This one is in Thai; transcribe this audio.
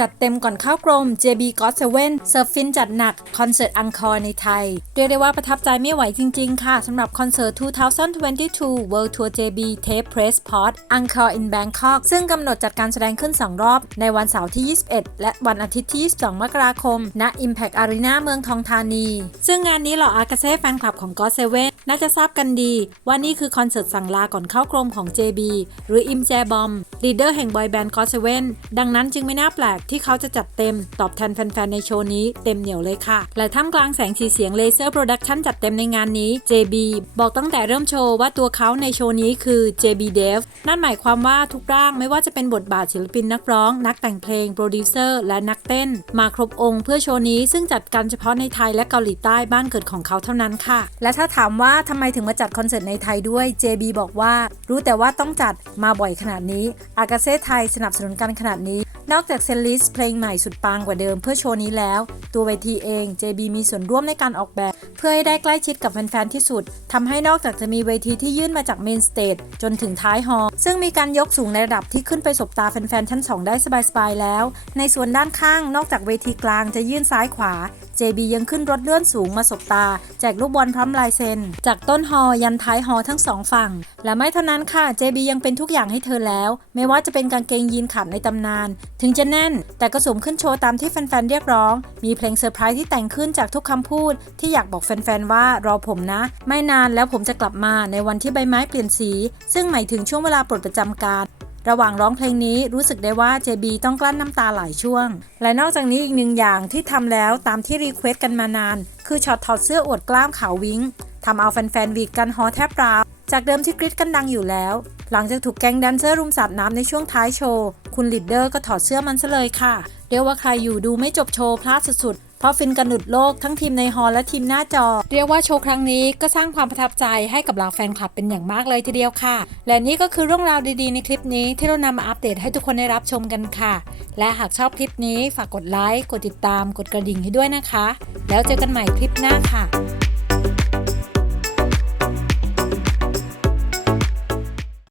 จัดเต็มก่อนเข้ากรม JB God 7เซิร์ฟฟินจัดหนัก คอนเสิร์ตอังคอร์ในไทย เรียกได้ว่าประทับใจไม่ไหวจริง ๆ ค่ะสำหรับคอนเสิร์ต 2022 World Tour JB Tape Press Pod Angkor in Bangkok ซึ่งกำหนดจัดการแสดงขึ้น 2 รอบ ในวันเสาร์ที่ 21 และวันอาทิตย์ที่ 22 มกราคม ณ Impact Arena เมืองทองธานี ซึ่งงานนี้เหล่าอากาเซ่แฟนคลับของ God 7 น่าจะทราบกันดีว่านี่คือคอนเสิร์ตสั่งลาก่อนเข้ากรมของ JB หรืออิมแจบอมลีดเดอร์แห่งบอยแบนด์ God 7ดังนั้นจึงไม่น่าแปลกที่เขาจะจัดเต็มตอบแทนแฟนๆในโชว์นี้เต็มเหนียวเลยค่ะ และท่ามกลางแสงสีเสียงเลเซอร์โปรดักชันจัดเต็มในงานนี้ JB บอกตั้งแต่เริ่มโชว์ว่าตัวเขาในโชว์นี้คือ JB Dev นั่นหมายความว่าทุกร่างไม่ว่าจะเป็นบทบาทศิลปินนักร้อง นักแต่งเพลง โปรดิวเซอร์ และนักเต้น มาครบองค์เพื่อโชว์นี้ซึ่งจัดกันเฉพาะในไทยและเกาหลีใต้บ้านเกิดของเขาเท่านั้นค่ะ และถ้าถามว่าทำไมถึงมาจัดคอนเสิร์ตในไทยด้วย JB บอกว่า รู้แต่ว่าต้องจัดมาบ่อยขนาดนี้ อากาเซ่ไทยสนับสนุนกันขนาดนี้ นอกจากเซนลิสเพลงใหม่สุดปังกว่าเดิมเพื่อโชว์นี้แล้ว ตัวเวทีเอง JB มีส่วนร่วมในการออกแบบ พื่อให้ได้ใกล้ชิดกับแฟนๆที่สุดทำให้นอกจากจะมีเวทีที่ยื่นมาจากเมนสเตจจนถึงท้ายฮอลล์ซึ่งมีการยกสูงในระดับที่ขึ้นไปสบตาแฟนๆชั้น 2 ได้สบายๆแล้ว ในส่วนด้านข้างนอกจากเวทีกลางจะยื่นซ้ายขวา JB ยังขึ้นรถเลื่อนสูงมาสบตา แจกลูกบอลพร้อมลายเซ็น จากต้นฮอยันท้ายฮอทั้งสองฝั่ง และไม่เท่านั้นค่ะ JB ยังเป็นทุกอย่างให้เธอแล้ว ไม่ว่าจะเป็นกางเกงยีนขาดในตำนาน ถึงจะแน่น แต่ก็สมขึ้นโชว์ตามที่แฟนๆเรียกร้อง มีเพลงเซอร์ไพรส์ที่แต่งขึ้นจากทุกคำพูดที่อยากบอกแฟนๆว่ารอผมนะ ไม่นานแล้วผมจะกลับมาในวันที่ใบไม้เปลี่ยนสี ซึ่งหมายถึงช่วงเวลาปลดประจำการระหว่างร้องเพลงนี้รู้สึกได้ว่า JB ต้องกลั้นน้ำตาหลายช่วง และนอกจากนี้อีกหนึ่งอย่างที่ทำแล้วตามที่รีเควสต์กันมานาน คือช็อตถอดเสื้ออวดกล้ามขาววิ้งทำเอาแฟนๆวีกกันฮอแทบราว จากเดิมที่กรี๊ดกันดังอยู่แล้ว หลังจากถูกแก๊งแดนเซอร์รุมสาดน้ำในช่วงท้ายโชว์ คุณลีดเดอร์ก็ถอดเสื้อมันซะเลยค่ะ เรียกว่าใครอยู่ดูไม่จบโชว์พลาดสุดๆ เพราะฟินกันหลุดโลกทั้งทีมในฮอลและทีมหน้าจอ เรียกว่าโชว์ครั้งนี้ก็สร้างความประทับใจให้กับเหล่าแฟนคลับเป็นอย่างมากเลยทีเดียวค่ะ และนี่ก็คือเรื่องราวดีๆในคลิปนี้ที่เรานำมาอัปเดตให้ทุกคนได้รับชมกันค่ะ และหากชอบคลิปนี้ฝากกดไลค์กดติดตามกดกระดิ่งให้ด้วยนะคะ แล้วเจอกันใหม่คลิปหน้าค่ะ